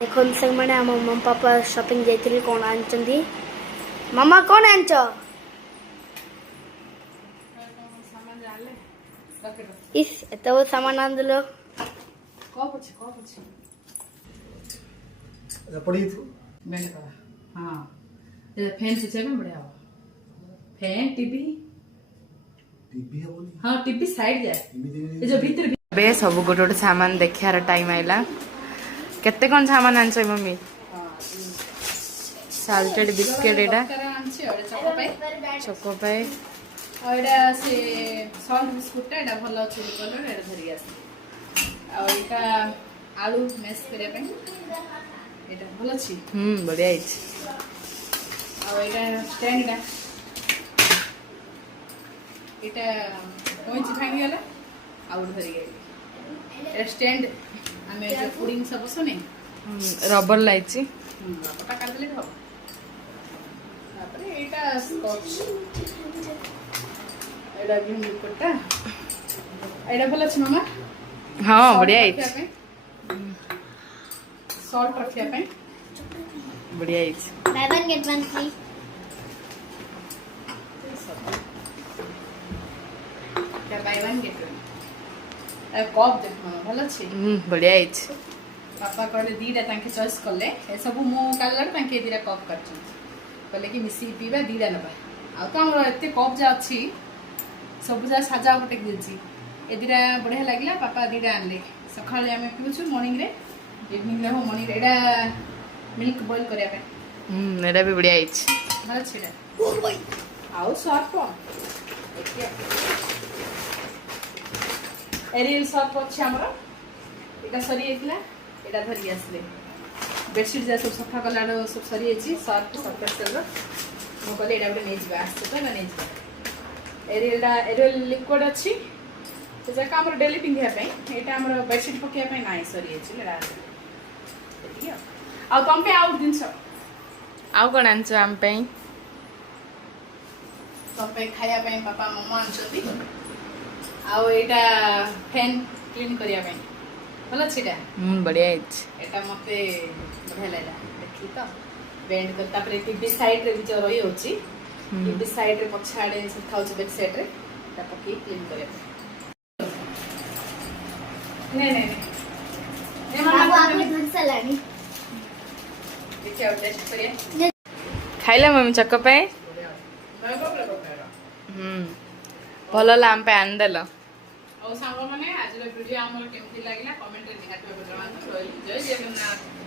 देखो संग मैंने आम मम्मा पापा शॉपिंग जाइए कौन आनी मामा कौन आंच इस एत सामान आंदल फैन से बढ़िया फैन टीवी हाँ टीवी साइड जाए जो भीतर बे सब गोटे गोटे सामान देखार टाइम आइला केते कौन सामान आनछ मम्मी साल्टेड बिस्किट एडा चोको पाए एडा से सॉल्ट बिस्कुट एडा भलो अछि कलर एडा धरि आसी आ एटा आलू मैश करे पे एटा भलो अछि बढ़िया अछि आ एटा स्टैंड एटा एटा कोइची भांगी गला आउ धरि गेली एटा स्टैंड आमे जो पुडिंग सब सने रबर लाइची रबरटा काटले हो तापर एटा स्कॉच एटा ग्रीन लिक्विडटा एटा भलो छ मामा हां बढ़िया है सॉल्ट रखिया पे बढ़िया है buy one get one free क्या buy one get one cup देख मामा भलो छी बढ़िया है पापा कहले दीटा तांके चॉइस करले ए सब मो कालर तांके दीटा कप करछ कहले कि मिसी पीबा दीटा नबा आ तो हमर एते कप जा अछि सब जा साजा पटे दिलछि ए दीटा बढ़िया लागला पापा दीटा आनले सखाले हमें पीउछु मॉर्निंग रे इवनिंग रे हो मॉर्निंग एडा मिल्क बॉईल करया पे एडा भी बढ़िया हिच भलो छेडा ओ भाई आउ सॉफ्ट कोन एरियल सॉफ्ट अछि हमर एटा सरी एतला एटा धरि आसले बेडशीट जा सब सफा कला सब सरी अछि सॉफ्ट एक्सेल रो मो कहले एटा बडे नै जिबा आसे तो नै जिबा एरियल लिक्विड अछि तो जका हमर डेली पिंधिया पे एटा हमर बेडशीट पकिया पे नै सरी अछि लेडा देखियो आ तम पे आउट दिन छ आउ कोन आनछ हम पे तम पे खाया पे पापा मम्मा आनछती आ एटा फैन क्लीन करिया पे भलो छिटा बढ़िया है एटा मते बढ़िया लागला देखि तो बेंड कर तापर टीवी साइड रे जो रही होची टीवी साइड रे पछाडे सब खाउछ बैक साइड रे ता पकी क्लीन करे ने ने ए मामा आपने धनसा लानी देखियो टेस्ट करिए खाइला मम्मी चक्क पे भलो लाम पे आन देलो और सांगो माने आज वीडियो हमर केमती लागिला कमेंट रे निहात पे बतवान जय जगन्नाथ।